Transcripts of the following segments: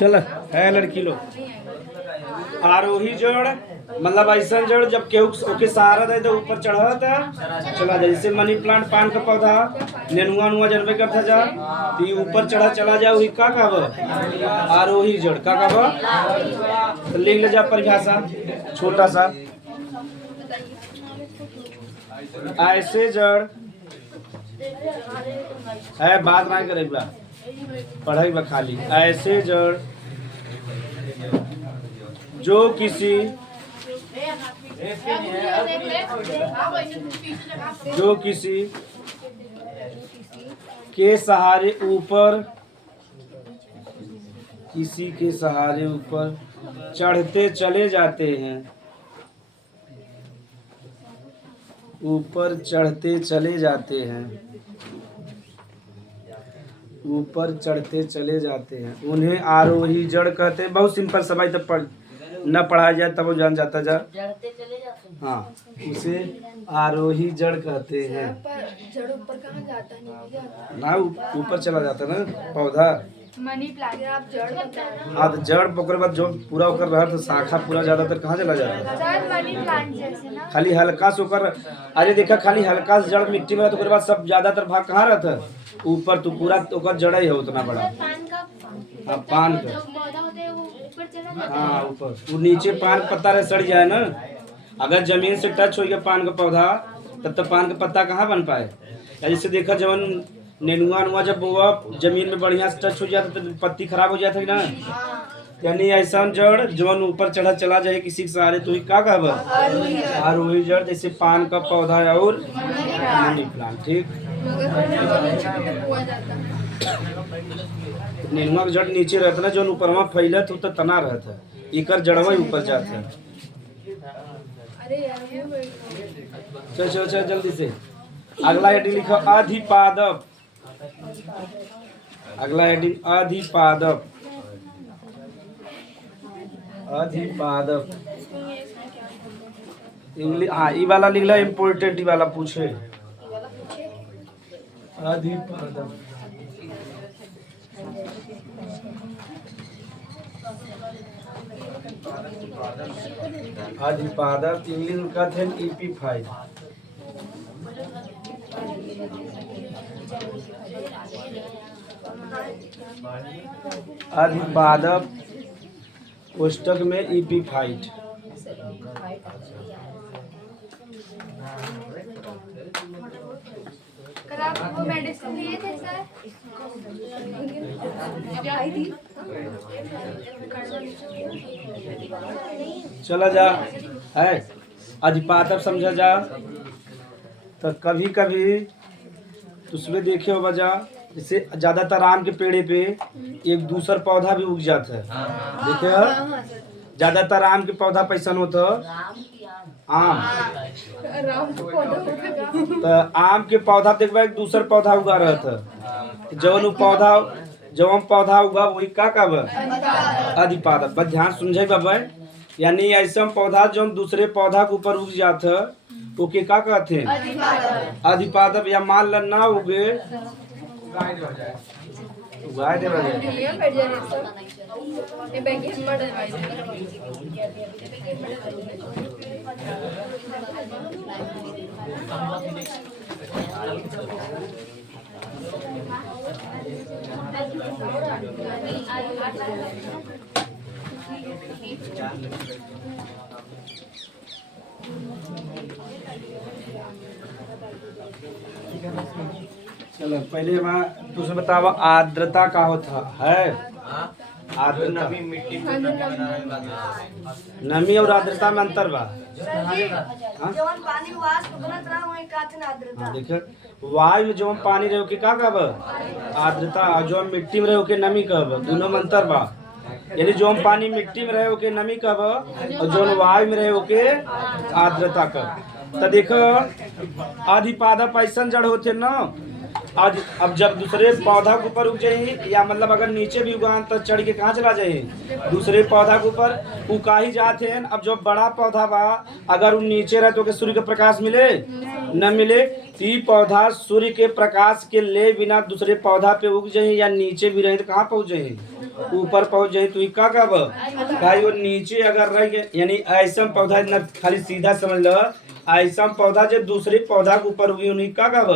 चल है लड़की लोग आरोही जड़ मतलब ऐसा जड़ जब केहू ओके सहारा दे तो ऊपर चढ़त चला जाए। जैसे मनी प्लांट पान का पौधा नेनुआ नुआ जनबे करता जा तो ये ऊपर चढ़ा चला जा वही का कहब आरोही जड़ का कहब। तो लिख ले जा परिभाषा छोटा सा। ऐसे जड़ है बात ना करेगा पढ़ाई बा खाली। ऐसे जड़ जो किसी के सहारे ऊपर किसी के सहारे ऊपर चढ़ते चले जाते हैं ऊपर चढ़ते चले जाते हैं ऊपर चढ़ते चले जाते हैं उन्हें आरोही जड़ कहते हैं। बहुत सिंपल सबाई तब पढ़ न पढ़ाया जाए तब वो जान जाता जा। हाँ उसे आरोही जड़ कहते हैं। जड़ ऊपर कहाँ जाता है नहीं जाता ना ऊपर चला जाता ना पौधा मनी प्लांट आप जड़ बताए। हाँ तो जड़ ओकर बाद जो पूरा ओकर रहा तो शाखा पूरा ज्यादातर कहाँ चला जाता सर मनी प्लांट जैसे ना खाली हल्का से ओकर। अरे देखा खाली हल्का से जड़ मिट्टी में रहता ओकर बाद सब ज्यादातर भाग कहाँ रहता ऊपर तो पूरा ओकर जड़ ही है उतना बड़ा। हाँ पान का पौधा होता है वो ऊपर चला जाता है। हाँ ऊपर वो नीचे पान का पत्ता रह सड़ जाए ना। अगर जमीन से टच हो गया पान का पौधा तब तक पान का पत्ता कहाँ बन पाए। या जैसे देखा जवन नेनुआ नुआ जब बोआ जमीन में बढ़िया से टच हो जाता तो पत्ती खराब हो जाता है ना। यानी ऐसा जड़ जवन ऊपर चढ़ा चला जाए किसी के सहारे तो ही का कहब आरोही जड़। जैसे पान का पौधा और मनी प्लांट ठीक। नेनुआ का जड़ नीचे रहता ना जो ऊपर वहाँ फैलत हो तो तना रहता इकर जड़वा ऊपर जाता है। चल चल चल जल्दी से अगला हेडिंग लिखो अधिपादप। अगला हेडिंग अधिपादप। अधिपादप इंग्लिश हाँ ई वाला लिख ला इम्पोर्टेंट ई वाला पूछे अधिपादप। अधिपादप इंग्लिश में कहते हैं ईपीफाइड। अधिपादप पुस्तक में ईपीफाइड। कल आप वो मेडिसिन लिए थे सर क्या आई थी। चला जा है अधिपादप समझा जा। तो कभी कभी उसमें देखे हो बजा जैसे ज्यादातर आम के पेड़े पे एक दूसरा पौधा भी उग जाता है। देखे हो ज्यादातर आम के पौधा पैसा होता आम तो आम के पौधा देखबा एक दूसरा पौधा उगा रहा था जवन पौधा उगा वही का कहब अधिपादप। बस ध्यान समझे बाबा यानी ऐसा पौधा जो दूसरे पौधा के ऊपर उग जाता ओके का कहते हैं अधिपादप। या मान ल ना उगे उगाए दे चलो पहले मैं तुझे बतावा आर्द्रता का होता है। आर्द्रता नमी और आर्द्रता में अंतर बा। देखिए वायु में जो पानी रहे के का कहब आर्द्रता जो मिट्टी में रहे के नमी कहब दोनों में अंतर बा। यानी जो पानी मिट्टी में रहे के नमी कहब और जो वायु में रहे के आर्द्रता कहब। तो देखो अधिपादप ऐसा जड़ होते ना आज अब जब दूसरे पौधा के ऊपर उग जाये या मतलब अगर नीचे भी उगा तो चढ़ के कहाँ चला जाये दूसरे पौधा के ऊपर उका ही जाते हैं। अब जो बड़ा पौधा बा अगर वो नीचे रहे तो सूर्य का प्रकाश मिले न मिले ती पौधा सूर्य के प्रकाश के ले बिना दूसरे पौधा पे उग जाए या नीचे भी रहे तो कहाँ पहुँच जाए? ऊपर पहुँच जाए तो का कब भाई वो नीचे अगर रह गए यानी ऐसा पौधा न खाली सीधा समझ लो ऐसा पौधा जो दूसरे पौधा के ऊपर उगी उन्हीं का कब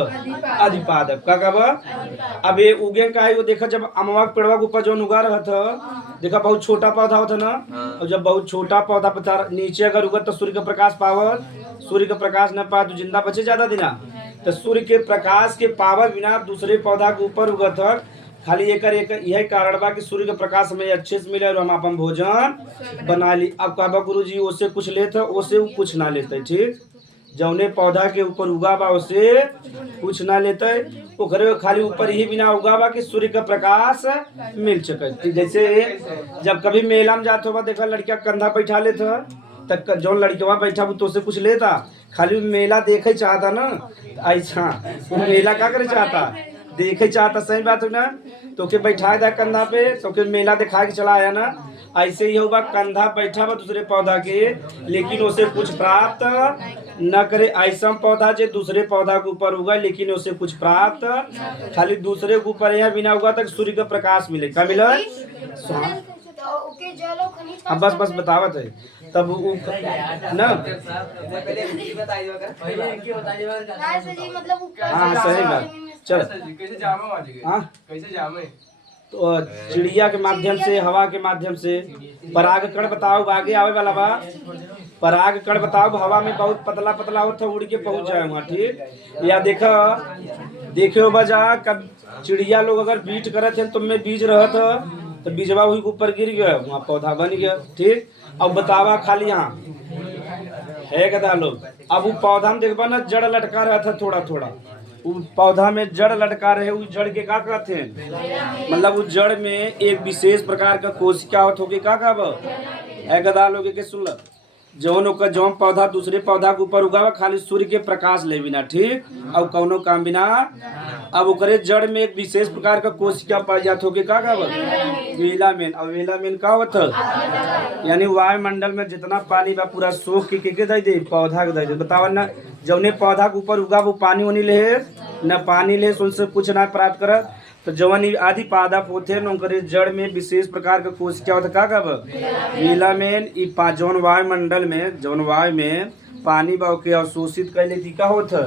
अधिपादप का कब। अब ये उगे का है वो देखा जब अमवा के पेड़वा के ऊपर जो उगा रहा था देखा बहुत छोटा पौधा होता ना और जब बहुत छोटा पौधा पता नीचे अगर उगा तो सूर्य का प्रकाश पावत सूर्य का प्रकाश न पा तो जिंदा बचे ज्यादा दिना तो सूर्य के प्रकाश के पावर बिना दूसरे पौधा के ऊपर उगत है खाली एक यही कारण बा कि सूर्य के प्रकाश हमें अच्छे से मिले और हम अपन भोजन बना ली। अब कहबा गुरु जी ओसे कुछ लेते ओसे वो कुछ ना लेते ठीक जौने पौधा के ऊपर उगा बा उसे कुछ ना लेते ओकरे खाली ऊपर ही बिना उगा बा कि सूर्य का प्रकाश मिल सके। जैसे जब कभी मेला में जाते हो देखा लड़किया कंधा बैठा लेते तक जौन लड़कवा बैठा तो उसे कुछ लेता खाली मेला देखे चाहता ना ऐसा वो मेला क्या करे चाहता देखे चाहता सही बात है ना तो के बैठाए था कंधा पे तो के मेला दिखा के चला आया ना ऐसे ही होगा कंधा बैठा बा दूसरे पौधा के लेकिन उसे कुछ प्राप्त न करे ऐसा पौधा जो दूसरे पौधा के ऊपर उगा लेकिन उसे कुछ प्राप्त खाली दूसरे के ऊपर यह बिना उगा तक सूर्य का प्रकाश मिले क्या मिला अब बस बस बतावत है तब वो ना हाँ सही बात चल कैसे जामे हाँ कैसे जामे तो चिड़िया के माध्यम से हवा के माध्यम से परागकण बताओ आगे आवे वाला बा परागकण बताओ हवा में बहुत पतला पतला होता उड़ के पहुंच जाए वहाँ ठीक या देखो देखे बजा कब चिड़िया लोग अगर बीट करते हैं तो मैं बीज रहा था तो बीजवा हुई ऊपर गिर गया वहाँ पौधा बन गया ठीक। अब बतावा खाली यहाँ है गधा लोग अब वो पौधा में देखबा ना जड़ लटका रहा था थोड़ा थोड़ा वो पौधा में जड़ लटका रहे उस जड़ के क्या कहते हैं मतलब उस जड़ में एक विशेष प्रकार का कोशिका होगी क्या कहब है गधा लोग के सुन ल जौन ओकर जौन पौधा दूसरे पौधा के ऊपर उगावा खाली सूर्य के प्रकाश ले बिना ठीक अब कौनो काम बिना अब ओकरे जड़ में एक विशेष प्रकार का कोशिका पाई जात होगी का वेलामेन। अब वेलामेन का होता यानी वायुमंडल में जितना पानी बा पूरा सोख के दे दे पौधा के दे दे बतावा ना जौने पौधा के ऊपर उगा वो पानी वानी ले न पानी ले उनसे कुछ ना प्राप्त कर तो जवन आदि पादप होते हैं उनके जड़ में विशेष प्रकार का कोशिका होता का कब वेलामेन जौन वायुमंडल में जौन वायु में पानी बा के अवशोषित कैले थी का होता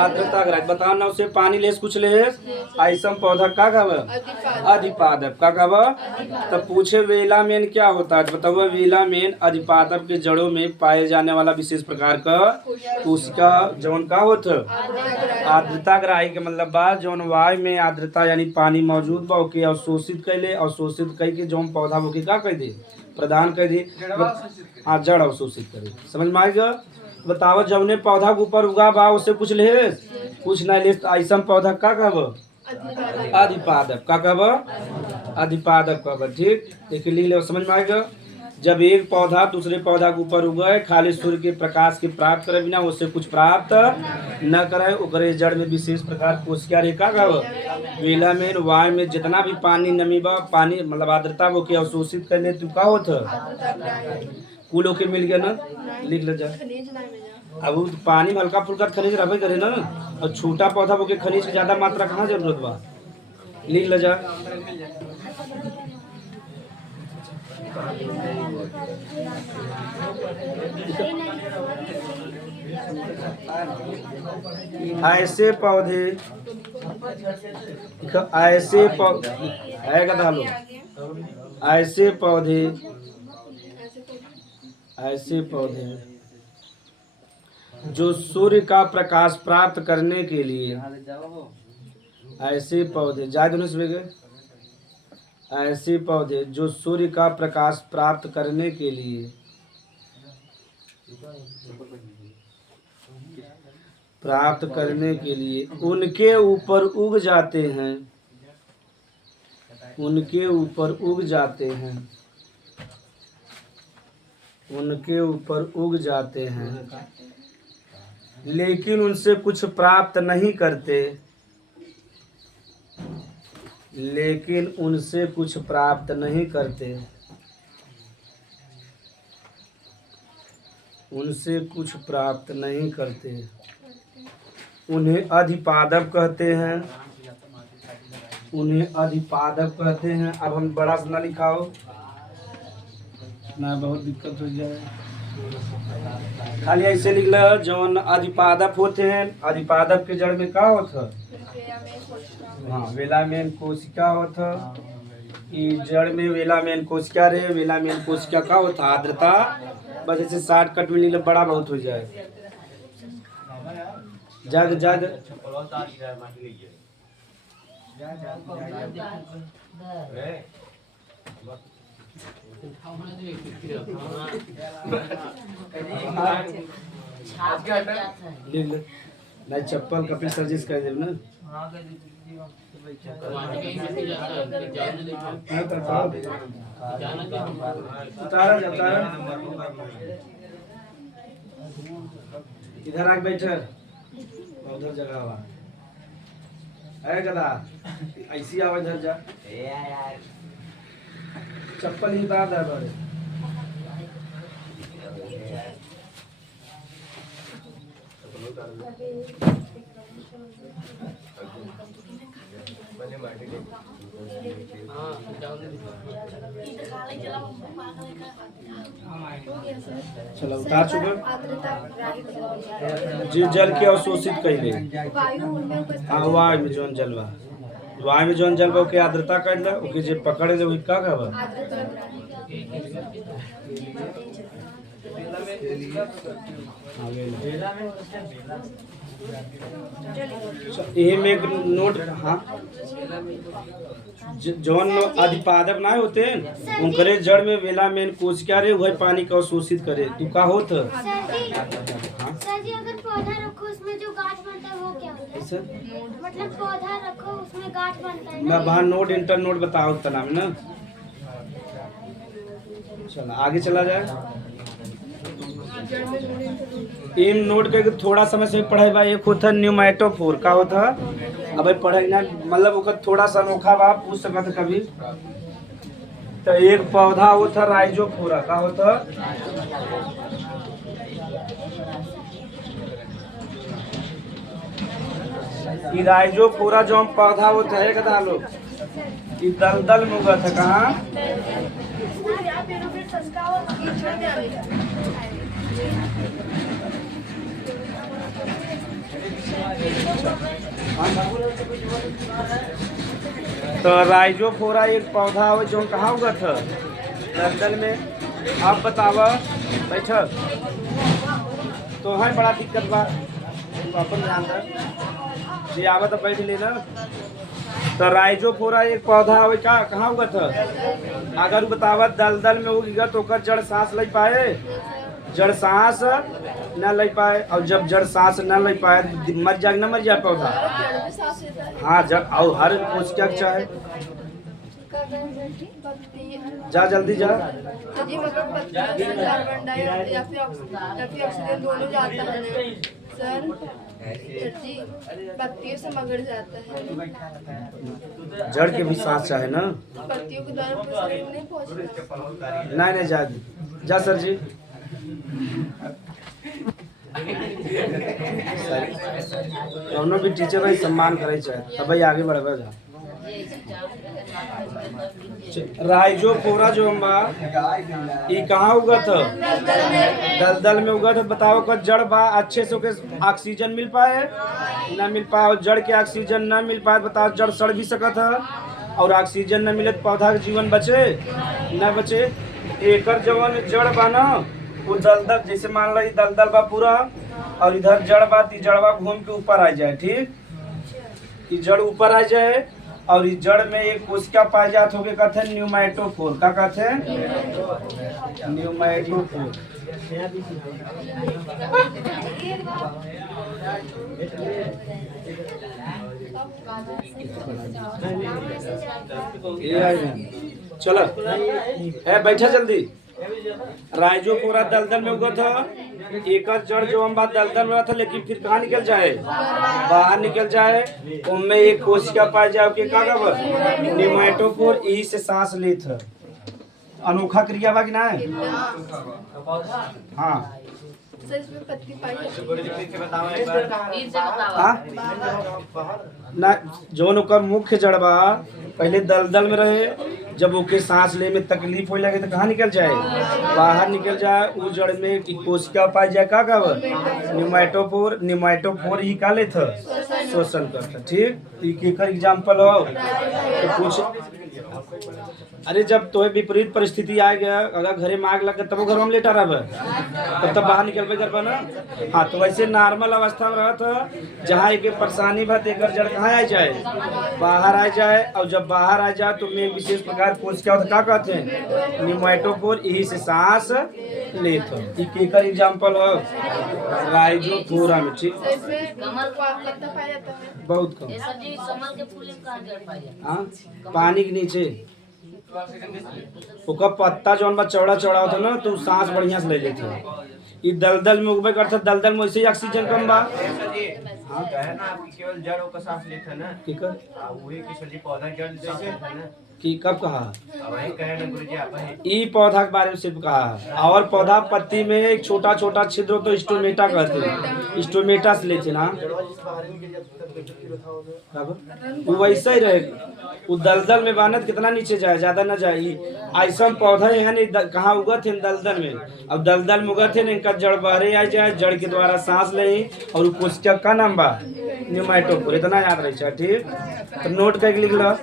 आर्द्रता ग्राहक बताओ ना उसे पानी ले कुछ ले ऐसा पौधा का कब अधिपादप का कब तब पूछे वेलामेन क्या होता है बताओ वेलामेन अधिपादप के जड़ों में पाए जाने वाला विशेष प्रकार का कोशिका जौन का होता आर्द्रता ग्राही के मतलब बा जौन वायु में आर्द्रता यानी पानी मौजूद बा ओके अवशोषित कैले अवशोषित कई के जौन पौधा वो के का कह दे प्रदान कर दे हाँ जड़ अवशोषित करे समझ में आएगा। बताओ जौने पौधा के ऊपर उगा बा उसे कुछ ले कुछ ना ले ऐसा पौधा का कहब अधिपादप का कहब अधिपादप कहब ठीक देखिए लिख लो समझ में आएगा। जब एक पौधा दूसरे पौधा के ऊपर उगे खाली सूर्य के प्रकाश के प्राप्त करे बिना उससे कुछ प्राप्त न करे ओकरे जड़ में विशेष प्रकार कोशिका रेखा का वेलामेन वायु में जितना भी पानी नमी बा पानी मतलब आर्द्रता वो के अवशोषित कर ले तू का होता कुल के मिल गया ना लिख ले जा। अब वो पानी में हल्का फुल्का खनिज रहबे करे ना और छोटा पौधा वो के खनिज की ज्यादा मात्रा कहाँ जरूरत बा लिख ले जा। ऐसे पौधे है गधा लोग ऐसे पौधे जो सूर्य का प्रकाश प्राप्त करने के लिए ऐसे पौधे ऐसे पौधे जो सूर्य का प्रकाश प्राप्त करने के लिए उनके ऊपर उग जाते हैं उनके ऊपर उग जाते हैं लेकिन उनसे कुछ प्राप्त नहीं करते उन्हें अधिपादप कहते हैं। उन्हें अधिपादप कहते हैं। अब हम बड़ा से ना लिखाओ ना, बहुत दिक्कत हो जाए। खाली ऐसे लिख लो, जौन अधिपादप होते हैं। अधिपादप के जड़ में का होता? हाँ, वेलामेन कोशिका होता। ई जड़ में वेलामेन कोशिका रे। वेलामेन कोशिका का होता? आर्द्रता। बस ऐसे शॉर्टकट में लिख लो, बड़ा बहुत हो जाए। जग जग लिख लो। नहीं चप्पल कपिल सर्जिस कर दे ना। इधर आके बैठे, उधर जगह हुआ है गधा। ऐसी आवाज इधर जा, चप्पल ही उतार दे बड़े। चलो उतार चुके। जी जल के अवशोषित कैले। हाँ, वायु में जौन जलवा, वायु में जौन जलवा के आर्द्रता कर ला, ओके जे पकड़े ले का कहबा? ये में एक नोट। हाँ, जौन अधिपादप ना होते हैं उनकरे जड़ में वेलामेन कोशिका रे, वही पानी का अवशोषित करे। तू का होत? सर जी अगर पौधा रखो उसमें जो गांठ बनता है वो क्या होता है? मतलब पौधा रखो उसमें गांठ बनता है ना। मैं बाहर नोट इंटर नोट बताओ तना में ना। चलो आगे चला जाए। इन नोट के थोड़ा समय से पढ़ाई बा। एक होता न्यूमेटोफोर का होता। अब पढ़ाई ना, मतलब ओकर थोड़ा सा अनोखा बा, पूछ सकत कभी। तो एक पौधा होता राइजोफोरा का होता। ई राइजोफोरा जो पौधा होता है कदा लोग, ई दलदल में उगत है। कहाँ? तो राइजोफोरा एक पौधा हो जो कहाँ उगत है? दलदल में। आप बतावा बैठक तो है बड़ा दिक्कत बा, अपन ध्यान दे जी। आवा तो बैठ लेना। तो राइजोफोरा एक पौधा हो का कहाँ उगत है? अगर बतावा दलदल में उगेगा तो ओकर जड़ सांस ले पाए, जड़ सांस न ले पाए। और जब जड़ सांस न ले पाए मर जाए, न मर जाए पौधा। हाँ जड़ और हर कोशिका चाहे जा जल्दी जा। जी मतलब कार्बन डाइऑक्साइड या फिर ऑक्सीजन दोनों जाता है सर जी, पत्तियों से मगर जाता है। जड़ के भी सांस चाहे ना, पत्तियों के द्वारा पूरे शरीर में नहीं पहुंचता। नहीं जा जा सर जी। दोनों भी टीचर भाई सम्मान करे चाहे तब भाई आगे बढ़े जा। राइजोफोरा जो अम्बा ये कहाँ उगत है? दलदल में उगत है। बताओ का जड़ बा अच्छे से ओके ऑक्सीजन मिल पाए ना मिल पाए। और जड़ के ऑक्सीजन ना मिल पाए, बताओ जड़ सड़ भी सकत है। और ऑक्सीजन न मिले तो पौधा के जीवन बचे न बचे। एकर जवन जड़ बा ना वो दलदल, जैसे मान लो दलदल बा पूरा और इधर जड़ बा, जड़वा घूम के ऊपर आ जाए। ठीक, ये जड़ ऊपर आ जाए और इस जड़ में एक कोशिका पाए जात होके कहते हैं न्यूमेटोफोर। का कहते हैं? न्यूमेटोफोर। चलो बैठा जल्दी। राइजोफोरा दलदल में उगत था। एक जड़ जो हम बात दलदल में था, लेकिन फिर कहाँ निकल जाए? बाहर निकल जाए। उनमें एक कोशिका पाए जाए के का खबर? न्यूमेटोफोर। यही से सांस लेत है। अनोखा क्रिया बा कि ना है? हाँ, सर इसमें पत्ती पाई जाती हाँ ना जौन ओकर मुख्य जड़ बा पहले दलदल में रहे, जब ओके सांस ले में तकलीफ हो लगे तो कहाँ निकल जाए, बाहर निकल जाए। उस जड़ में एक कोशिका पाई जाए का कब निमाटोफोर, निमाटोफोर ही का लेथ शोषण करता। ठीक एक एग्जाम्पल हो तो कुछ अरे जब तो विपरीत परिस्थिति आ गया, अगर घरे में आग लगे तब घर में लेटा रह तब बाहर निकलबे कर ना। हाँ तो वैसे नॉर्मल अवस्था में रहत जहाँ एक परेशानी भत एक जड़ कहाँ आ जाए, बाहर आ जाए। और जब बाहर आ जाए तो में विशेष प्रकार कोशिका होता क्या कहते हैं निमाटोफोर, यही से सांस लेत। एक एग्जाम्पल हो राइजोफोरा में। ठीक सर इसमें पत्ता पाया जाता है बहुत कम। कमल के फूल में कहाँ जड़ पाई जाती हाँ पानी के नीचे ओका पत्ता जौन बा चौड़ा चौड़ा होता ना तो सांस बढ़िया से ले लेते। ई दलदल में उगबे करता, दलदल में वैसे ही ऑक्सीजन कम बा। हाँ कहे ना आपकी केवल जड़ का सांस लेता ना, ठीक है वही किसी पौधा जड़ सांस लेता ना। कि कब कहा वही कहे ना गुरुजी आप ई पौधा के बारे में सिर्फ कहा है। और पौधा पत्ती में एक छोटा छोटा छिद्र तो स्टोमेटा कहते हैं, स्टोमेटा से लेते ना वो वैसा ही रहेगी। वो दलदल में बानत कितना नीचे जाए, ज्यादा न जाए। ऐसा पौधा है नहीं कहाँ उगत है दलदल में। अब दलदल में उगत है इनका जड़ बाहरे आ जाए, जड़ के द्वारा सांस ले। और कोशिका का नाम बा निमाटोफोर, इतना याद रहे। ठीक तो नोट करके लिख लो।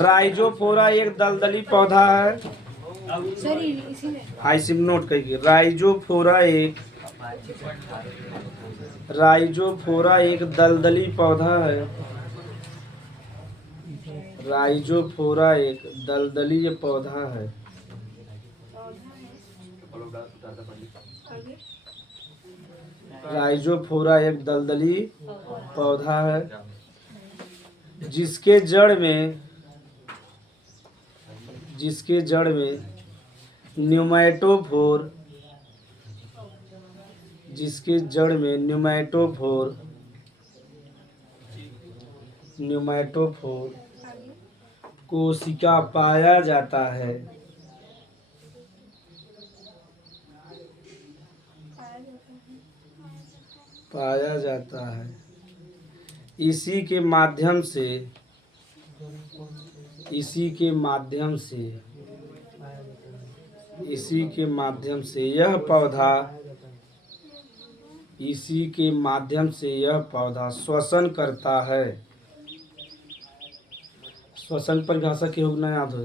राइजोफोरा एक दलदली पौधा है। हाँ इसी में नोट करके राइजोफोरा एक दलदली पौधा है। राइजोफोरा एक दलदली पौधा है। राइजोफोरा एक दलदली पौधा है जिसके जड़ में न्यूमैटोफोर कोशिका पाया जाता है। इसी के माध्यम से यह पौधा श्वसन करता है। श्वसन परिभाषा के होग ना याद हो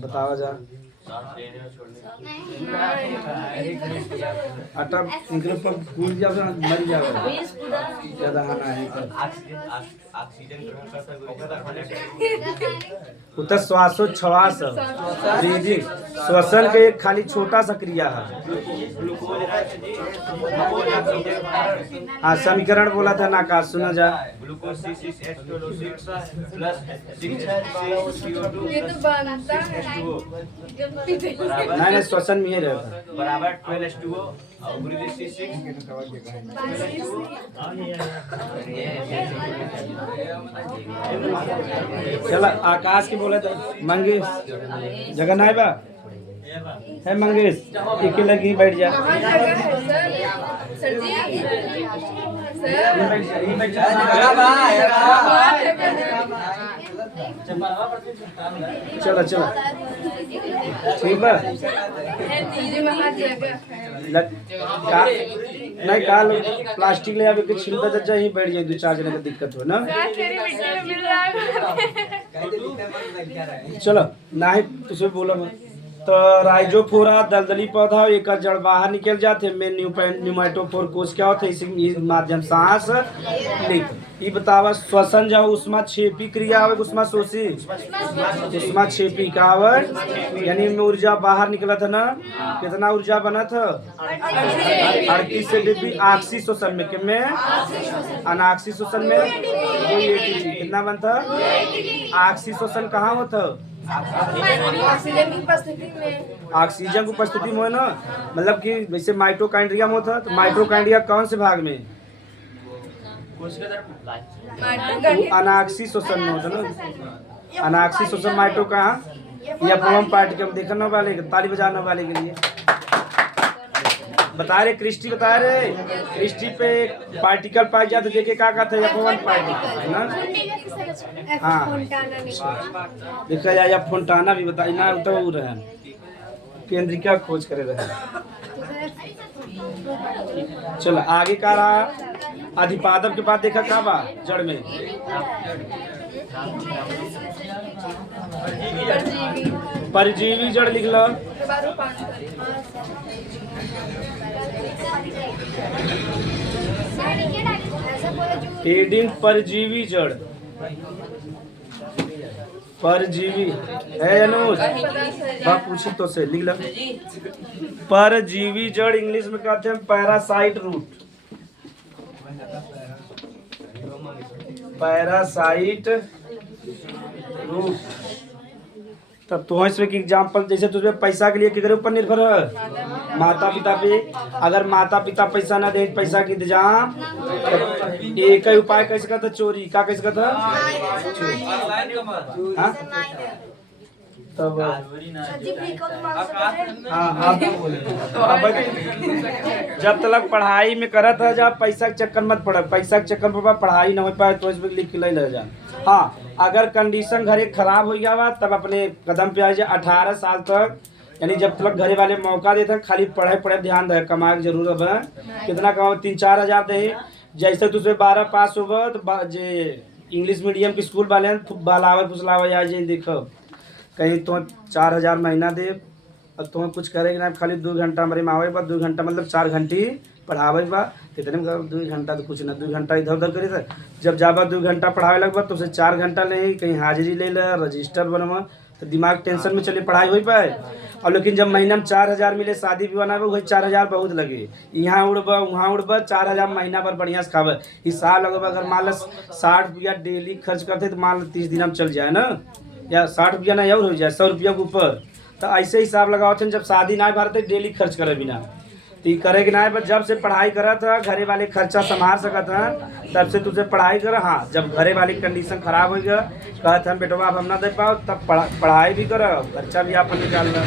बतावा जा अटक इनके पर भूल जाओ मर जाओ ज्यादा हाना है ऑक्सीजन ग्रहण करता वो तो श्वासोच्छ्वास ब्रीदिंग श्वसन के एक खाली छोटा सा क्रिया है। हाँ समीकरण बोला था ना का सुना जा ग्लूकोज C6H12O6 प्लस 6CO2 ये तो बनता है नहीं श्वसन में ही रहता बराबर 12H2O और गुरुजी C6 चला आकाश के बोले तो मंगेश जगह नहीं बा है मंगेश एक लगी बैठ जा कहाँ जगह है सर जी चला ठीक बा जी वहाँ जगह है नहीं काल प्लास्टिक ले आवे के छिलका चचा ही बैठ जाए 2-4 जने का दिक्कत हो ना। चलो नहीं तुझे बोला मैं तो राइजोफोरा दलदली पौधा एक जड़ बाहर निकल जाते में न्यूमैटोफोर कोश क्या होता है इसी माध्यम सांस ले। ये बतावा श्वसन जाओ उष्मा छेपी क्रिया आवे उष्मा शोषी उष्मा छेपी का आवे यानी में ऊर्जा बाहर निकला था ना कितना ऊर्जा बना था 38 से डिग्री ऑक्सी शोषण में अनाक्सी शोषण में कितना बनता ऑक्सी शोषण कहाँ होता ऑक्सीजन की उपस्थिति में ऑक्सीजन की उपस्थिति में है ना मतलब कि वैसे माइटोकांड्रिया में होता तो माइटोकांड्रिया कौन से भाग में अनाक्सी शोषण में होता ना अनाक्सी शोषण माइटो कहाँ ये एफ1 पार्टिकल देखने वाले ताली बजाने वाले के लिए बता रहे क्रिस्टी बता रहे क्रिस्टी पे पार्टिकल पाए जाते देखे क्या कहते हैं एफ1 पार्टिकल ना। हाँ देखा जाए या फोंटाना भी बताई ना तो वो रहे केंद्रिका खोज करे रहे। चलो आगे का रहा अधिपादप के बाद देखा क्या बा जड़ में परजीवी जड़ लिख लो। हेडिंग परजीवी जड़ परजीवी है अनुज बाप पूछी तो से लिख लो। परजीवी जड़ इंग्लिश में कहते हैं पैरासाइट रूट पैरासाइट रूट। तब तो इसमें एग्जाम्पल जैसे तुझे पैसा के लिए किसके ऊपर निर्भर है माता पिता पे। अगर माता पिता पैसा ना दे पैसा की इंतजाम एक ही उपाय कैसे करता चोरी का कैसे करता हाँ? तब हाँ आप बोले जब तक पढ़ाई में करत है जब पैसा के चक्कर मत पड़े पैसा के चक्कर में पढ़ाई ना हो पाए तो इसमें लिख के ले जा। हाँ अगर कंडीशन घरे खराब हो गया बा तब अपने कदम पे आ जाए 18 साल तक यानी जब तक घरे वाले मौका देते हैं खाली पढ़े ध्यान दे कमाए की जरूरत है कितना कमाओ 3-4 हज़ार दे। जैसे तुझे 12 पास होगा तो जे इंग्लिश मीडियम के स्कूल वाले बहलावे फुसलावे आ जाए देखो कहीं तो 4,000 महीना दे और तुम्हें कुछ करेगी ना खाली 2 घंटा हमारे में आवे बा 2 घंटा मतलब 4 घंटे पढ़ावे बा कितने में 2 घंटा तो कुछ ना 2 घंटा इधर उधर करे था जब जाबा 2 घंटा पढ़ावे लगभग तो उसे 4 घंटा ले कहीं हाजिरी ले ले रजिस्टर बनवा तो दिमाग टेंशन में चले पढ़ाई हो पाए। और लेकिन जब महीना में 4,000 मिले शादी भी बनावे वही 4,000 बहुत लगे यहाँ उड़बा वहाँ उड़बा 4,000 महीना पर बढ़िया से खावे हिसाब लगभग अगर मान लो 60 रुपया डेली खर्च करते तो मान लो 30 दिन में चल जाए ना या 60 रुपया ना और हो जाए 100 रुपया के ऊपर। तो ऐसे हिसाब लगाओ थे जब शादी ना भरते डेली खर्च करे बिना तो करे कि ना जब से पढ़ाई करा था घरे वाले खर्चा संभाल सका था तब से तुझे पढ़ाई करा। हाँ जब घरे वाली कंडीशन खराब हो गया कहते हम बेटवा हम ना दे पाओ तब पढ़ाई भी करो खर्चा भी आप निकाल रहा।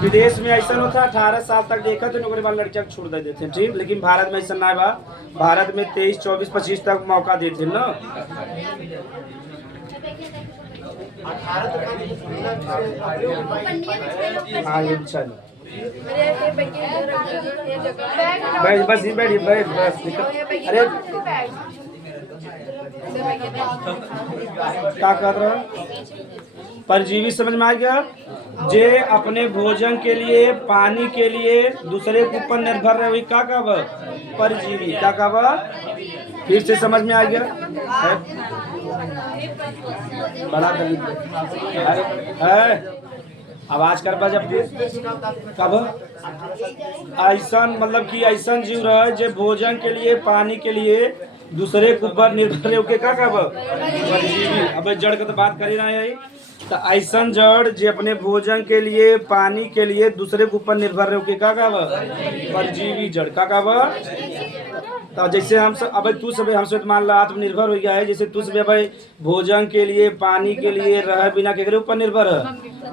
विदेश में ऐसा होता 18 साल तक देखा तो नौकरी वाले लड़कियां छोड़ दे देते ठीक लेकिन भारत में ऐसा ना बा भारत में 23, 24, 25 तक मौका देते ना। हाँ ये चलो बैठ बस ये बैठ बस अरे क्या कर रहा परजीवी समझ में आ गया जे अपने भोजन के लिए पानी के लिए दूसरे के ऊपर निर्भर रहे हुई क्या कहब परजीवी क्या कहब फिर से समझ में आ गया बड़ा है आवाज कर पा जब कब ऐसा मतलब कि ऐसा जीव रहा है जो भोजन के लिए पानी के लिए दूसरे के ऊपर निर्भर होके क्या कब परजीवी। अब जड़ का तो बात कर ही रहे हैं तो ऐसा जड़ जो अपने भोजन के लिए पानी के लिए दूसरे के ऊपर निर्भर होके क्या कब परजीवी जड़ का कब। तो जैसे हम सब अब तू सब हमसे मान ला आत्मनिर्भर हो गया है जैसे तू सब भाई भोजन के लिए पानी के लिए रह बिना के ऊपर निर्भर है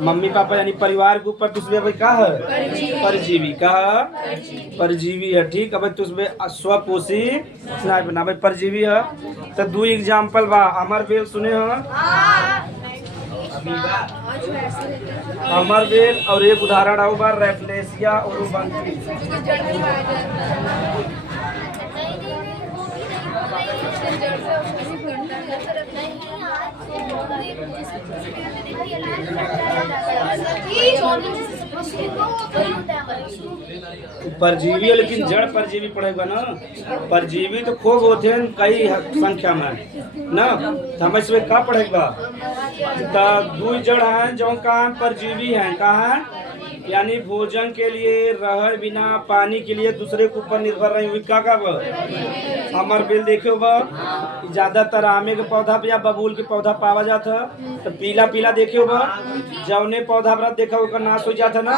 मम्मी पापा यानी परिवार के ऊपर तुझ भाई का है परजीवी का परजीवी है ठीक। अब तुझ स्वपोषी बना भाई परजीवी है तो 2 एग्जाम्पल बा अमर बेल सुने हो अमर बेल और एक उदाहरण आओ बार रेफ्लेसिया और परजीवी है लेकिन जड़ परजीवी पड़ेगा ना परजीवी तो खूब होते हैं कई संख्या में ना हम इसमें क्या पड़ेगा तो 2 जड़ हैं जो कहाँ परजीवी हैं कहाँ यानी भोजन के लिए रह बिना पानी के लिए दूसरे के ऊपर निर्भर रही हुई क्या हमार बिल देखो बा ज्यादातर आमे के पौधा पे या बबूल के पौधा पावा जाता तो पीला पीला देखियो बा जवने पौधा पर देखा ओकर नाश हो जाता ना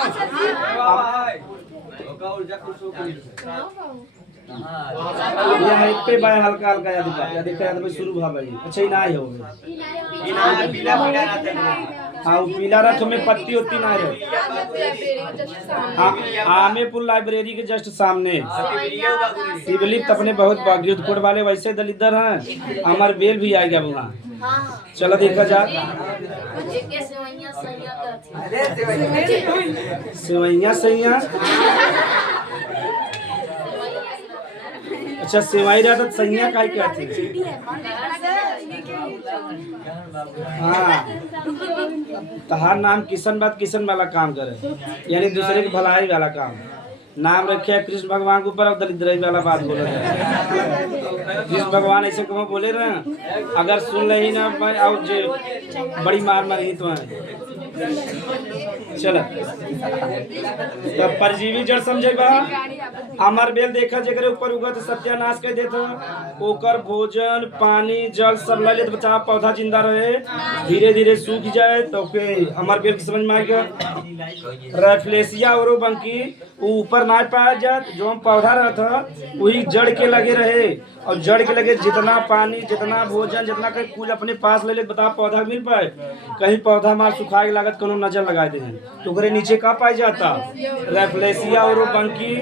यहाँ एक पे बाय हल्का हल्का याद दिखा याद शुरू भा भाई अच्छा ही ना ही हो गया हाँ वो पीला रहा तुम्हें पत्ती उत्ती ना रहे। हाँ आमे पुल लाइब्रेरी के जस्ट सामने शिवलिप्त अपने बहुत गिरदकोट वाले वैसे दलिदर हैं। अमर बेल भी आ गया वहाँ। चलो देखा जा सेवैया सैया। अच्छा सेवाई रहा तो सैया का क्या थी। हाँ तहार नाम किशन बात किशन वाला काम करे यानी दूसरे की भलाई वाला काम नाम रखे कृष्ण भगवान के ऊपर। अब दरिद्र वाला बात बोले कृष्ण भगवान ऐसे कहो बोले ना अगर सुन रही ना और जे बड़ी मार मारी तो चल तो परजीवी जड़ समझे बा। अमर बेल देखा जेकरे ऊपर उगत सत्यानाश कर देता ओकर भोजन पानी जल सब ले ले तो बचा पौधा जिंदा रहे धीरे धीरे सूख जाए तो के अमर बेल की समझ में आ गया। रेफ्लेसिया और बंकी ऊपर ना पाया जात जो हम पौधा रहता वही जड़ के लगे रहे और जड़ के लगे जितना पानी जितना भोजन जितना कहीं कुल अपने पास ले ले बता पौधा मिल पाए। कहीं पौधा मार सुखाए लागत कोनो नजर लगा दे तो ओकरे नीचे का पाई जाता रेफ्लेसिया और बंकी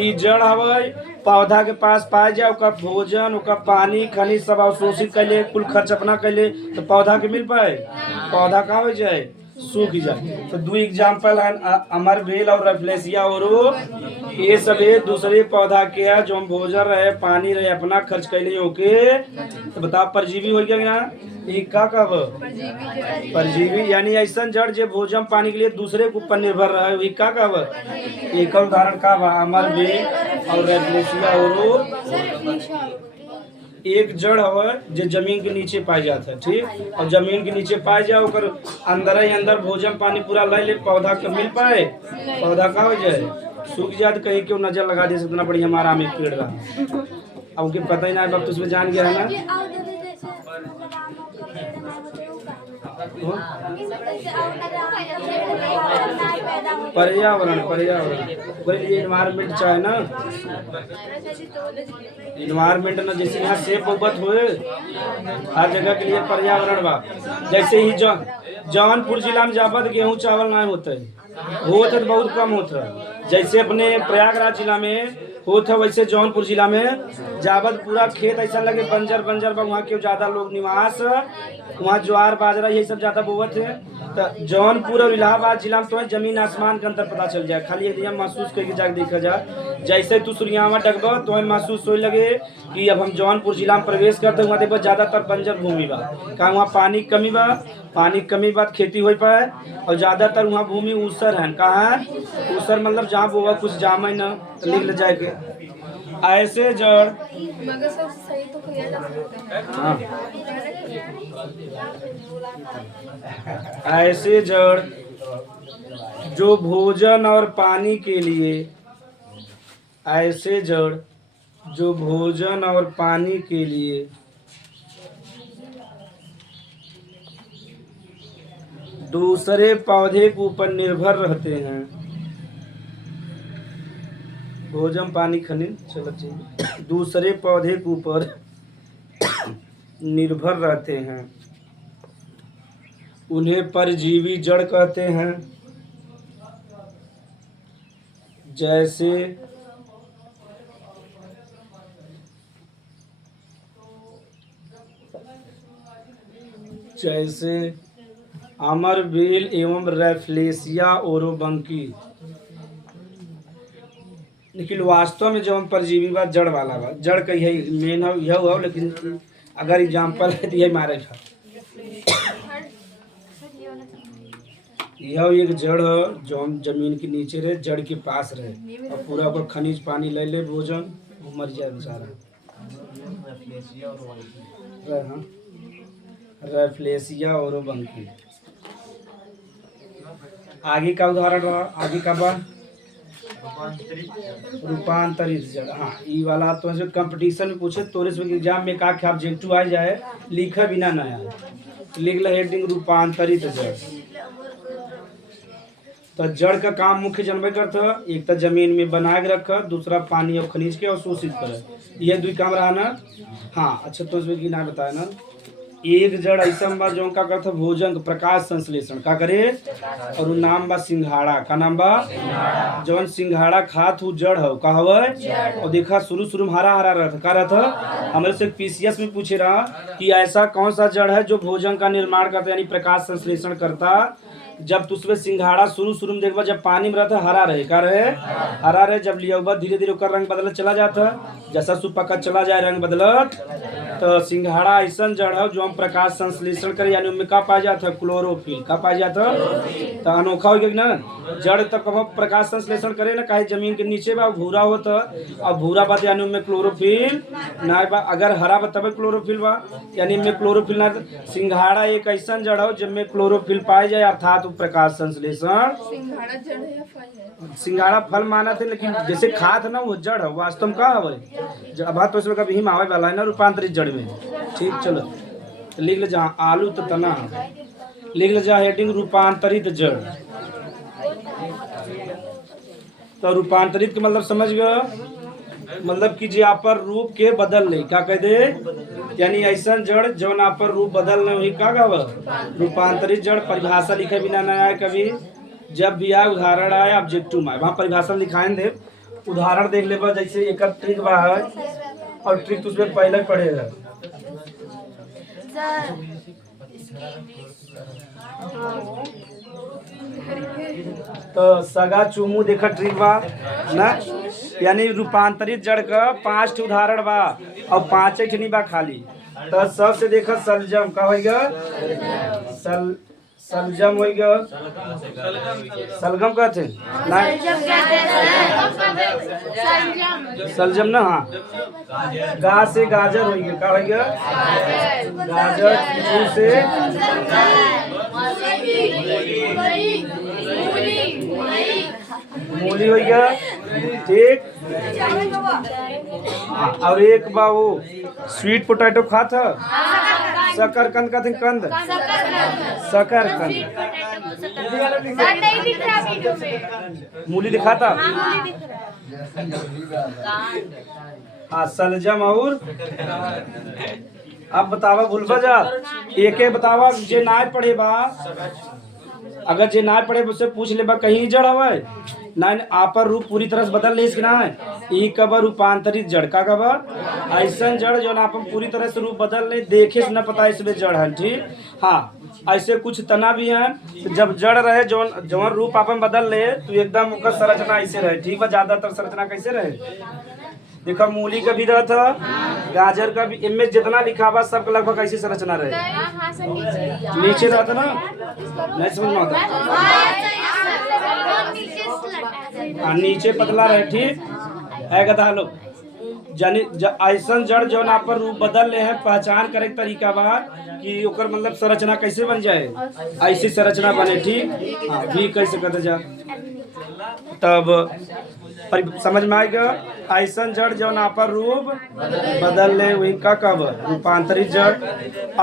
ई जड़ हवे पौधा के पास पाए जाए ओका भोजन ओका पानी खनिज सब अवशोषित कैले कुल खर्च अपना कैले तो पौधा के मिल पाए। पौधा का हो जाए सूख जाए। तो दो एग्जाम्पल है अमर बेल और रेफ्लेसिया और ये सब दूसरे पौधा के है जो हम भोजन रहे पानी रहे अपना खर्च कैले ओके तो बताओ परजीवी हो गया यहाँ का कब परजीवी यानी ऐसा जड़ जो भोजन पानी के लिए दूसरे के ऊपर निर्भर रहा है वही का कब एक उदाहरण का अमर बेल और रेफ्लेसिया और एक जड़ हवा जो जमीन के नीचे पाई जाता है ठीक और जमीन के नीचे पाए जाओ कर अंदर ही अंदर भोजन पानी पूरा ले ले पौधा के मिल पाए पौधा का हो जाए सूख जाए तो कहीं क्यों नजर लगा दे इतना बढ़िया हमारा आम एक पेड़ रहा अब उनके पता ही ना वक्त उसमें जान गया है ना। पर्यावरण पर्यावरण इन्वायरमेंट चाहे ना इन्वायरमेंट ना जैसे यहाँ सेब उगत हुए हर जगह के लिए पर्यावरण बा। जैसे ही जौनपुर जिला में जाबत गेहूँ चावल ना होता है होता तो बहुत कम होता है। जैसे अपने प्रयागराज जिला में होता वैसे जौनपुर जिला में जाबत पूरा खेत ऐसा लगे बंजर बंजर बा वहाँ के ज्यादा लोग निवास वहाँ ज्वार बाजरा यही सब ज्यादा बोवत है। तो जौनपुर और इलाहाबाद जिला में तो है जमीन आसमान का अंतर पता चल जाए खाली एक महसूस करके जाके देखा जाए। जैसे तू सूर्यावा डगबा तो महसूस हो लगे कि अब हम जौनपुर जिला में प्रवेश करते वहाँ देखो ज्यादातर बंजर भूमि बा कहा वहाँ पानी कमी बा पानी कमी बाद खेती हो पाए और ज्यादातर वहाँ भूमि ऊसर है कहाँ ऊसर मतलब जहाँ बोवा कुछ जामे न तो लिख ले जाए के ऐसे जड़ मगर सब सही तो किया जा सकता है। ऐसे जड़ जो भोजन और पानी के लिए ऐसे जड़ जो भोजन और पानी के लिए दूसरे पौधे के ऊपर निर्भर रहते हैं भोजन पानी खनिज चलो ठीक दूसरे पौधे के ऊपर निर्भर रहते हैं उन्हें परजीवी जड़ कहते हैं। जैसे जैसे अमर बेल एवं रेफ्लेसिया ओरोबंकी लेकिन वास्तव में जो हम परजीवी बा जड़ वाला बा जड़ का यही मेन यह हुआ लेकिन अगर एग्जाम्पल है तो यही मारे था यह एक जड़ है जो हम जमीन के नीचे रहे जड़ के पास रहे और पूरा पर खनिज पानी ले ले भोजन वो मर जाए बेचारा। रेफ्लेसिया ओरोबंकी आगे का उदाहरण रहा आगे का बाद रूपांतरित जड़। हाँ ये वाला तो ऐसे कंपटीशन में पूछे तो एग्जाम में का क्या ऑब्जेक्टिव आ जाए लिखा बिना ना आए लिख ला हेडिंग रूपांतरित जड़। तो जड़ का काम मुख्य जनबे करता एक तो जमीन में बना के रखा दूसरा पानी और खनिज के अवशोषित करे ये दो काम रहा ना। हाँ अच्छा तो इसमें ना बताया ना एक जड़ ऐसा बा जो का करता भोजन प्रकाश संश्लेषण का करे और उ नाम बा सिंघाड़ा का नाम बा जवन सिंघाड़ा खात हु जड़ हो का हवे और देखा शुरू शुरू में हरा हरा रहता का रहता हमारे से पीसीएस में पूछे रहा कि ऐसा कौन सा जड़ है जो भोजन का निर्माण करता यानी प्रकाश संश्लेषण करता जब तो उसमें सिंघाड़ा शुरू में देखबा जब पानी में रहता हरा रहे का रहे हरा रहे जब लिया धीरे धीरे उसका रंग बदलत चला जाता जैसा सु पका चला जाए रंग बदलत तो सिंघाड़ा ऐसा जड़ है जो हम प्रकाश संश्लेषण करें यानी उनमें का पाया जाता है क्लोरोफिल का पाया जाता तो अनोखा हो गया ना जड़ तक हम प्रकाश संश्लेषण करे ना कहीं जमीन के नीचे बा भूरा होता और भूरा बात यानी उनमें क्लोरोफिल ना बा अगर हरा बा तब क्लोरोफिल बा यानी इनमें क्लोरोफिल ना सिंघाड़ा एक ऐसा जड़ हो जिनमें क्लोरोफिल पाए जाए अर्थात प्रकाश संश्लेषण सिंघाड़ा जड़ है या फल है? सिंघाड़ा फल माना थे लेकिन जैसे खात ना वो जड़ है वास्तव में का हवे अब तो इसमें कभी हिम आवे वाला है ना रूपांतरित जड़ में ठीक चलो तो लिख ले जहाँ आलू तो तना लिख ले जहाँ हेडिंग रूपांतरित जड़ तो रूपांतरित के मतलब समझ गए मतलब कि जे पर रूप के बदल ले क्या कह दे यानी ऐसा जड़ जौन पर रूप बदल नहीं हुई का गाव रूपांतरित जड़ परिभाषा लिखे बिना ना आए कभी जब भी आए उदाहरण आए ऑब्जेक्टिव में वहाँ परिभाषा लिखाए दे उदाहरण देख ले जैसे एक ट्रिक बा है और ट्रिक तो उसमें पहले पढ़ेगा तो सगा चुमू देखा ट्रिक बा ना यानी रूपांतरित जड़ का 5 उदाहरण बा और 5 ठनी बा खाली तो सबसे देखा सलजम का होगा सलजम होगा सलगम कहते ना सलजम ना हाँ गा से गाजर होगा का होगा गाजर चू से मूली हो गया ठीक और एक बा वो स्वीट पोटैटो खाता शकरकंद का कंद शकरकंद मूली दिखाता हाँ सलजम और अब बतावा भूलबा जा एक बतावा जे ना पढ़े बा अगर जे ना पढ़े उससे पूछ ले बा कहीं जड़ हवे ना आपर रूप पूरी तरह से बदल ले ना ई कब रूपांतरित जड़ का कब ऐसा जड़ जो ना अपन पूरी तरह से रूप बदल ले देखे से न पता इसमें जड़ है ठीक हाँ ऐसे कुछ तना भी हैं जब जड़ रहे जौन रूप अपन बदल ले तो एकदम उसका संरचना ऐसे रहे ठीक है ज्यादातर संरचना कैसे रहे देखो मूली का भी रहता गाजर का भी इनमें जितना लिखा हुआ सब लगभग ऐसी संरचना रहे नीचे रहता ना नहीं समझ में आता नीचे पतला रहे ठीक है गधा लोग जानी ऐसा जड़ जो ना पर रूप बदल ले है पहचान करे के तरीका बा कि ओकर मतलब संरचना कैसे बन जाए ऐसी संरचना बने ठीक हाँ भी कैसे कहते जा तब समझ में आएगा ऐसा जड़ जो ना पर रूप बदल ले वही का कब रूपांतरित जड़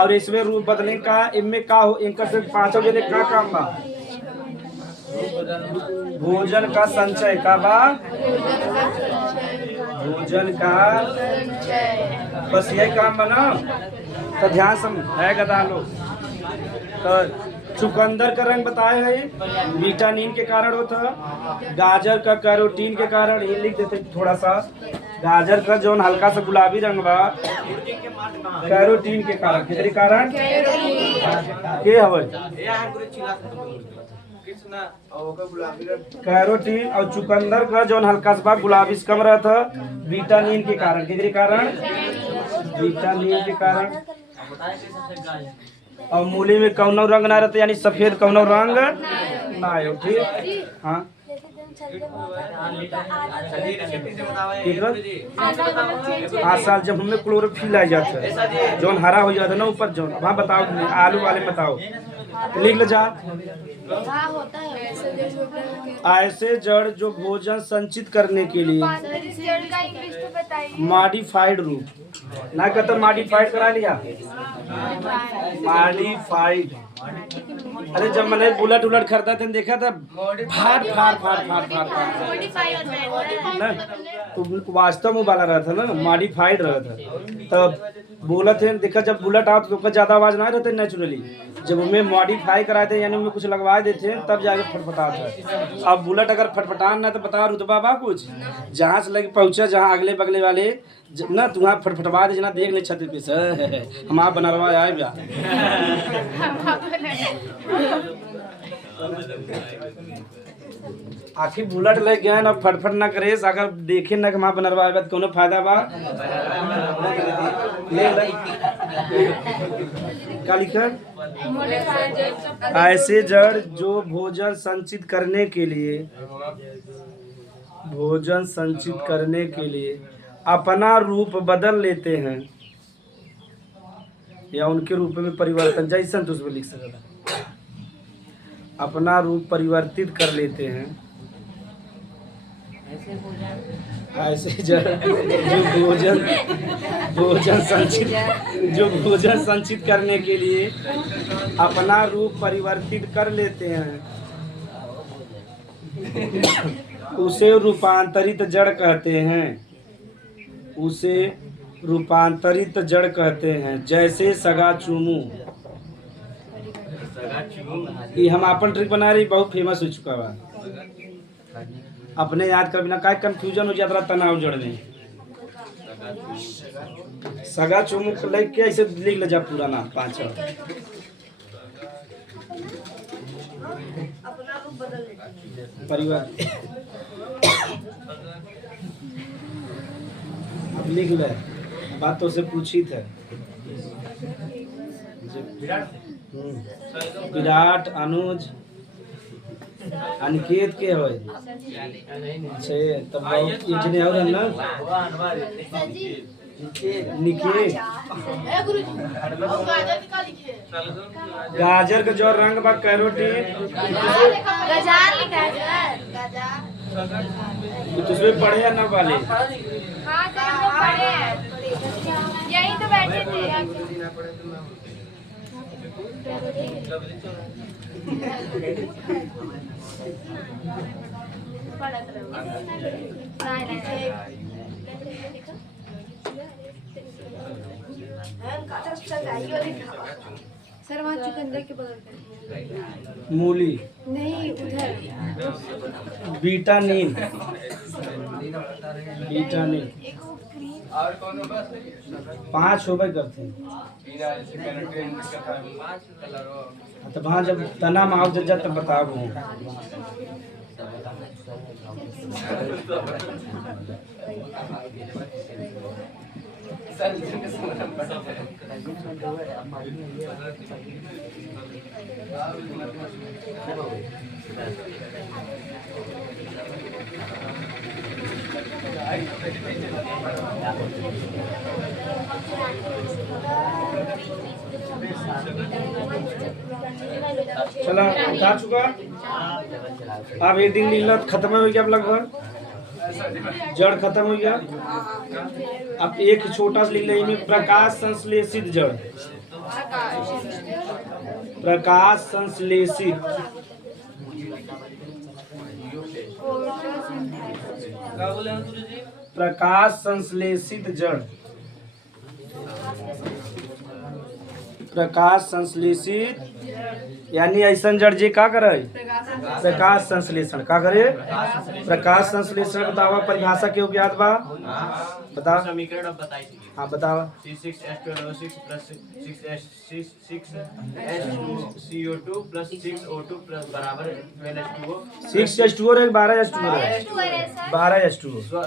और इसमें रूप बदलने का इनमें का हो इनका सिर्फ 5 जने का काम बा भोजन का संचय का बा भोजन का बस यही काम बना तो ध्यान सम है गदा लोग तो चुकंदर का रंग बताए है विटामिन के कारण होता गाजर का कैरोटीन के कारण ये लिख देते थोड़ा सा गाजर का जो हल्का सा गुलाबी रंग बा कैरोटीन के कारण किसके कारण के हवे कैरोटीन और चुकंदर का जो हल्का सा गुलाबी कम रहता विटामिन के कारण किसके कारण विटामिन के कारण और मूली में कौनो रंग ना रहता यानी सफेद कौनो रंग ना आयो ठीक हाँ हाँ साल जब हमें क्लोरोफिल आ जाता है जो हरा हो जाता है ना ऊपर जो वहाँ बताओ आलू वाले बताओ लिख ले जा ऐसे जड़ जो भोजन संचित करने के लिए मॉडिफाइड रूप ना कहते मॉडिफाइड करा लिया मॉडिफाइड अरे जब मैंने बुलेट उलट खरीदा था देखा था फाड़ फाड़ फाड़ फाड़ फाड़ फाड़ तो वास्तव में वाला रहा था ना मॉडिफाइड रहा था तब बोला थे देखा जब बुलेट आओ तो ज़्यादा आवाज़ ना रहते नेचुरली, जब उनमें मॉडिफाई कराए थे यानी उनमें कुछ लगवा देते हैं तब जाके फटफटाता है। अब बुलेट अगर फटफटान ना तो बता रुतबा बा कुछ, जहाँ से लगे पहुँचा जहाँ अगले बगले वाले ना तुम्हारा फटफटवा दे जना देख ले छत पे से हम आप बनरवा आए बा। आखिर बुलेट ले गए ना फटफट ना करे अगर देखे ना कि वहाँ बनरवा आए बा तो कोनो फायदा बा ले क्या लिखा? ऐसे जड़ जो भोजन संचित करने के लिए अपना रूप बदल लेते हैं या उनके रूप में परिवर्तन जैसा तो उसमें लिख सकता, अपना रूप परिवर्तित कर लेते हैं। ऐसे जड़ जो भोजन संचित करने के लिए अपना रूप परिवर्तित कर लेते हैं उसे रूपांतरित जड़ कहते हैं। जैसे सगा चूमू, ये हम अपन ट्रिक बना रही बहुत फेमस हो चुका बा, अपने याद कर बिना काय कंफ्यूजन हो जाता तनाव जड़ में। सगा चुमुक लिख के ऐसे लिख ले जा पूरा नाम 5 परिवार लिख ले, बात तो से पूछी थे। विराट, अनुज, अनिकेत के होय छे तब बहुत इतने और ना निकेत। गाजर का जो रंग बा कैरोटीन तो उसमें पढ़े ना वाले। हाँ सर हम लोग पढ़े हैं, यहीं तो बैठे थे। सर वहाँ चुकंदर के बगल में मूली नहीं, उधर विटामिन और कौन बस 5 होबे करते हैं। तो वहाँ जब तना में आओ जब तब बताओ। चला उठा चुका, अब एक दिन लीला खत्म हो गया, अब लगभग जड़ खत्म हो गया। अब एक छोटा सा लिख ले में प्रकाश संश्लेषित जड़, प्रकाश संश्लेषित प्रकाश संश्लेषित जड़, प्रकाश संश्लेषित यानी ऐसा जड़ जे का करे प्रकाश संश्लेषण का करे। प्रकाश संश्लेषण बतावा परिभाषा के ज्ञात बा बता। समीकरण अब बताई थी। हाँ बतावा। C6H12O6 plus 6CO2 plus 6O2 plus बराबर 12H2O। 6H2O रहे 12H2O रहे 12H2O। सर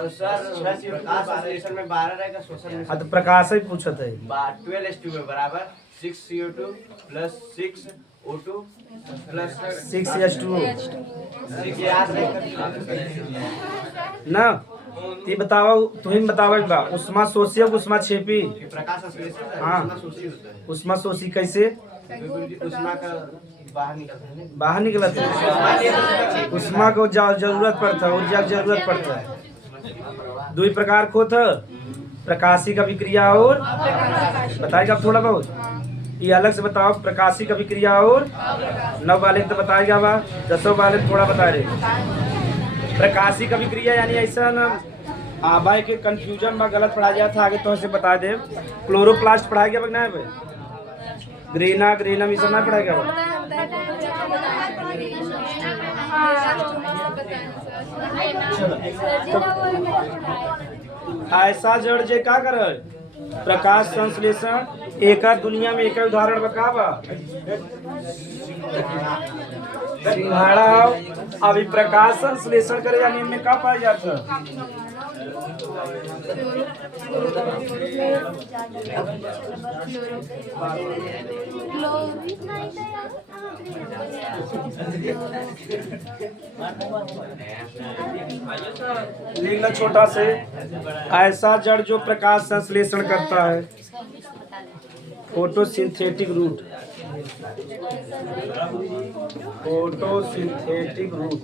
प्रकाश संश्लेषण में 12 रहेगा, शोषण में हाँ तो प्रकाश ही पूछत है। 12H2O बराबर 6CO2 plus 6O2 plus 6H2O 6 याद ना ती बतावा, तुम्हें बतावा बा उष्मा शोषी उष्मा छेपी। प्रकाश संश्लेषण हाँ उष्मा शोषी कैसे उष्मा का बाहर निकलता है, उष्मा को जरूरत पड़ता है, ऊर्जा की जरूरत पड़ता है। 2 प्रकार को था प्रकाशिक अभिक्रिया और बताएगा थोड़ा बहुत ये अलग से बताओ। प्रकाशिक अभिक्रिया और 9 वाले तो बताएगा बा, 10 वाले थोड़ा बता रहे। प्रकाशिक अभिक्रिया यानी ऐसा ना आबाई के कंफ्यूजन में गलत पढ़ा गया था, आगे तो ऐसे बता दे। क्लोरोप्लास्ट पढ़ाया गया ना भाई, ग्रीना ग्रीनम ये सब ना पढ़ाया गया। ऐसा जड़ जे का कर प्रकाश संश्लेषण, एक दुनिया में एक उदाहरण बतावा सिंघाड़ा। अभी प्रकाश संश्लेषण करे यानी इनमें का पाया जाता? लिखना छोटा से। ऐसा जड़ जो प्रकाश संश्लेषण करता है, photosynthetic root, photosynthetic root,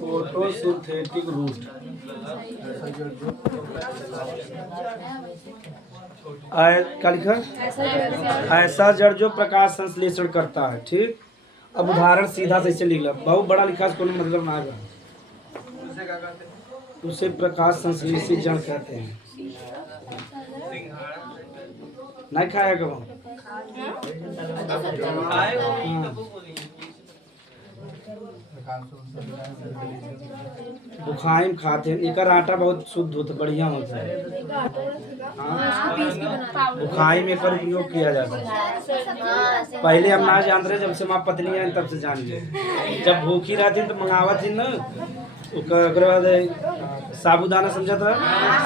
photosynthetic root. क्या लिखा? ऐसा जड़ जो प्रकाश संश्लेषण करता है। ठीक, अब उदाहरण सीधा से इसे लिख लो, बहुत बड़ा लिखा है, कोई मतलब ना आएगा। उसे प्रकाश संश्लेषित जड़ कहते हैं। नहीं खाया कब? बुखाइम खाते हैं, एकर आटा बहुत शुद्ध होता, बढ़िया होता है। बुखाइम एक उपयोग किया जाता है। पहले हम ना जान रहे, जब से माँ पत्नी आई तब से जान गए। जब भूखी रहती तो मंगावत थी ना, ओकर बाद साबुदाना समझा था,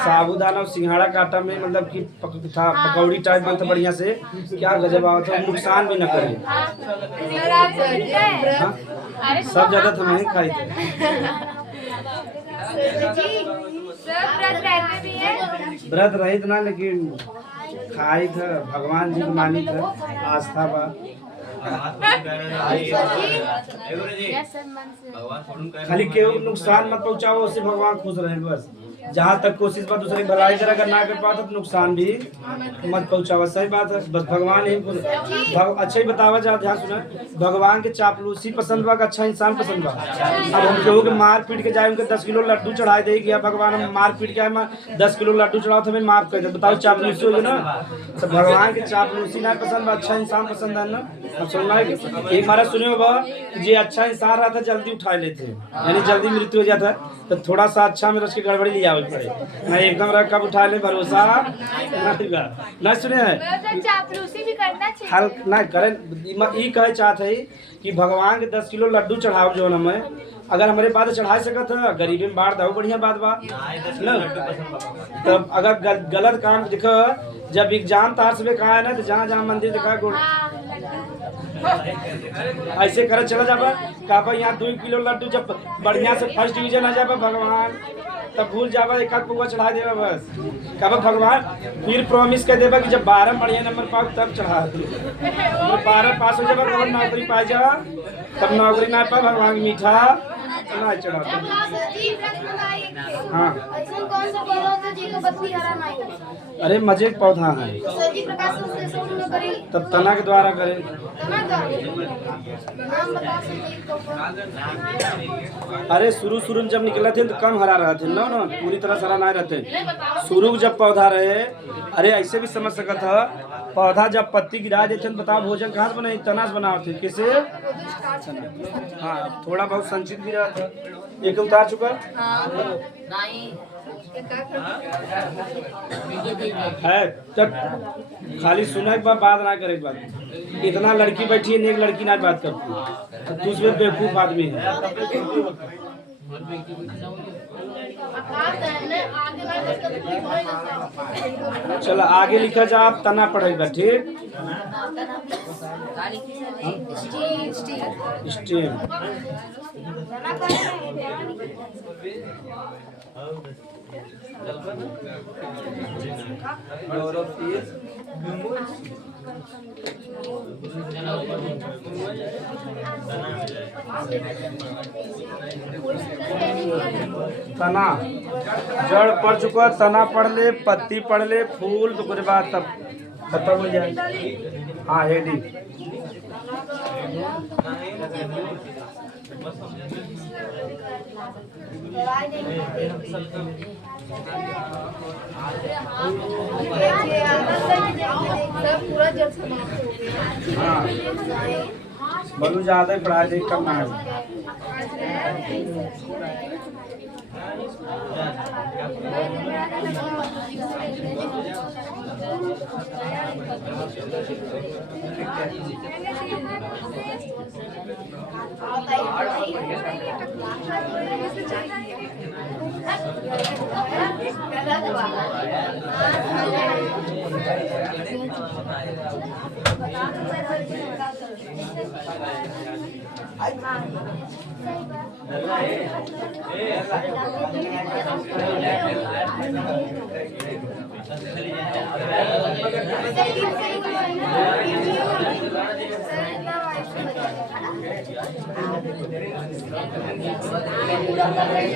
साबुदाना और सिंघाड़ा का आटा में मतलब कि था पकौड़ी टाइप बनता बढ़िया से, क्या गजब आवत है, नुकसान भी न करे। सब ज्यादा तो नहीं खाई थे। व्रत रहित ना, लेकिन खाई था, भगवान जी की मानी था, आस्था बा। खाली केहू नुकसान मत पहुंचाओ, उससे भगवान खुश रहे बस। जहाँ तक कोशिश बा दूसरे भलाई कर, अगर ना कर पाता तो नुकसान भी मत पहुंचावा। सही बात है, बस भगवान ही अच्छा ही बतावा। जा ध्यान सुना, भगवान के चापलूसी पसंद बा, अच्छा इंसान पसंद बा। अब हम केहू के मार पीट के जाए, उनके 10 किलो लड्डू चढ़ाए दे गया भगवान, हम मार पीट के आए 10 किलो लड्डू चढ़ाओ तो हमें माफ कर दे, बताओ चापलूसी हो ना। तो भगवान के चापलूसी ना पसंद बा, अच्छा इंसान पसंद है ना। अब सुनना है कि एक हमारा सुने होगा, जो अच्छा इंसान रहता जल्दी उठा लेते हैं, यानी जल्दी मृत्यु हो जाता है, तो थोड़ा सा अच्छा में रच के गड़बड़ी लिया पड़े ना, एकदम रख कब उठा ले, भरोसा ना सुने है। चापलूसी भी करना चाहिए। हल ना करें, ई कहे चाहते है कि भगवान के 10 किलो लड्डू चढ़ाओ जो हमें, अगर हमारे पास चढ़ा सकत है, गरीबी में बाढ़ दो, बढ़िया बात बा ना। तब अगर गलत काम देखो, जब एग्जाम तार से कहा है ना, तो जहाँ जहाँ मंदिर दिखा गुड़ ऐसे करे चला जाबा, कहा यहाँ 2 किलो लड्डू जब बढ़िया से फर्स्ट डिवीजन आ जाबा भगवान, तब भूल जाबा, एक आध पुआ चढ़ा देबा बस। कहा भगवान फिर प्रॉमिस कर देबा कि जब 12 बढ़िया नंबर पाओ तब चढ़ा दे, 12 पास हो जाबा, गवर्नमेंट नौकरी पा जा, तब नौकरी ना पा भगवान मीठा ना चढ़ा। हाँ, कौन सा पौधा होता है जिसका पत्ती हरा नहीं होता? अरे मजे के पौधा है, सर जी प्रकाश संश्लेषण न करें, तब तना के द्वारा करे। तना का नाम बता सकते हैं? अरे शुरू में जब निकले थे तो कम हरा रहे थे ना, पूरी तरह से हरा नहीं रहते। शुरू जब पौधा रहे, अरे ऐसे भी समझ सकता था, पौधा जब पत्ती गिरा देते तो बताओ भोजन कहाँ से बनाए, तना से बनाओ थे किसे। हाँ, थोड़ा बहुत संचित भी रहा था, एक उतार चुका है। तब खाली सुना के बात ना करे, बात इतना लड़की बैठी है, एक लड़की ना बात करती, तू उसमें बेवकूफ आदमी है। चलो आगे लिखा जा, आप तना पढ़ेगा। ठीक, स्टेम तना जड़ पढ़ चुका, तना पढ़ ले, पत्ती पढ़ ले, फूल, तो बाद तब खत्म हो जाए। हाँ, हेडिंग दवाई नहीं खाते सब पूरा जल समाप्त हो गया। हाँ बलू ज्यादा ही पढ़ाई देख करना है।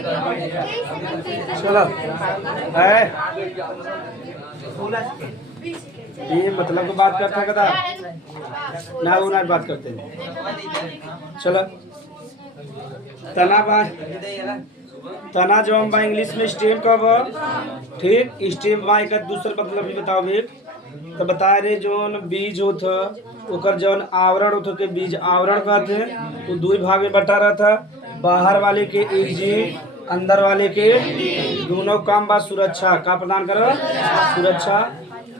चलो है ये मतलब को बात करता कदा ना वो ना बात करते चलो तना बा तना जो हम बा इंग्लिश में स्टेम कब ठीक स्टेम बा एक दूसरे मतलब भी बताओ भी तो बता रहे जोन बीज होत ओकर जौन आवरण होत के बीज आवरण कहते वो दो भाग में बटा रहा था बाहर वाले के एक जी अंदर वाले के दोनों काम बा सुरक्षा का प्रदान करो सुरक्षा।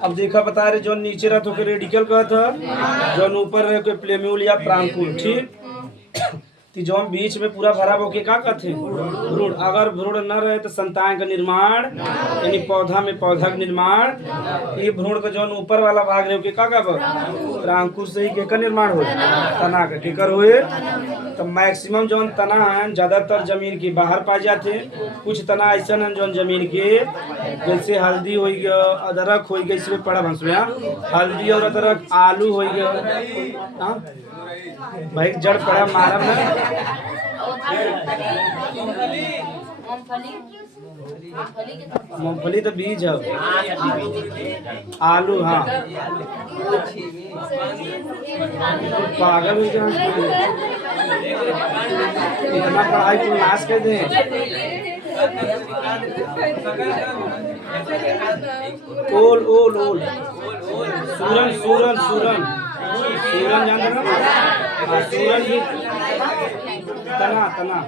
अब देखा बता रहे जो नीचे रहते के रेडिकल कहता जो ऊपर रहे के प्लेम्यूल या प्रांकुल ठीक जो बीच में पूरा भरा होके का कहते भ्रूण अगर भ्रूण न रहे तो संतान का निर्माण यानी पौधा में पौधा का निर्माण ये भ्रूण का जो ऊपर वाला भाग रहे का प्रांकुर से ही के निर्माण हो तना का केकर हुए तो मैक्सिमम जो तना है ज्यादातर जमीन के बाहर पाए जाते हैं कुछ तना ऐसा है जो जमीन के जैसे हल्दी हो गया अदरक हो गया इसमें पड़ा भंस हल्दी और अदरक आलू हो गया भाई जड़ पड़ा मारम ना मूंगफली तो बीज है आलू हाँ पागल हो गया इतना पढ़ाई को नाश कर दे ओल ओल ओल सूरन सूरन सूरन सूरन जानते ना सूरन ही तना तना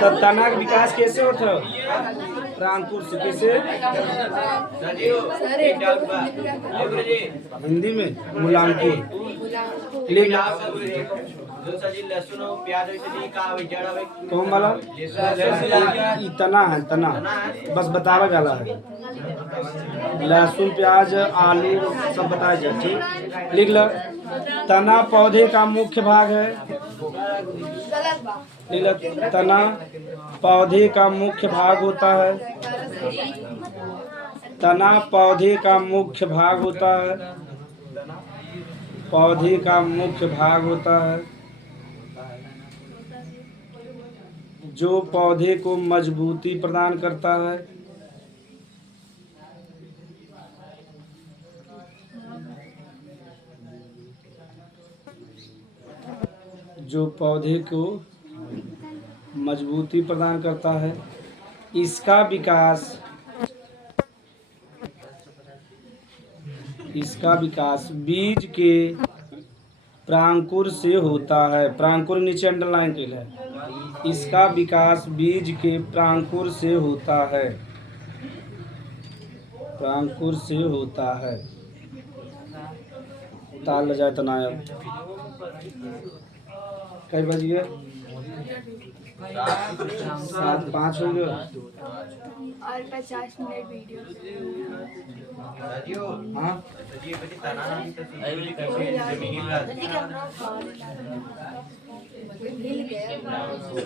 तो तना का विकास कैसे होता प्रांकुर से कैसे हिंदी में मूलांकुर कौन वाला तना है तना बस बतावा जाला है लहसुन प्याज आलू सब बताया जाए ठीक लिख लो तना पौधे का मुख्य भाग है लिख लो तना पौधे का मुख्य भाग होता है तना पौधे का मुख्य भाग होता है पौधे का मुख्य भाग होता है जो पौधे को मजबूती प्रदान करता है जो पौधे को मजबूती प्रदान करता है इसका विकास बीज के प्रांकुर से होता है प्रांकुर नीचे अंडरलाइन के है इसका विकास बीज के प्रांकुर से होता है प्रांकुर से होता है ताल ल जाए तनायब कई बज गए 7:05 हो गए और 50 मिनट वीडियो हाँ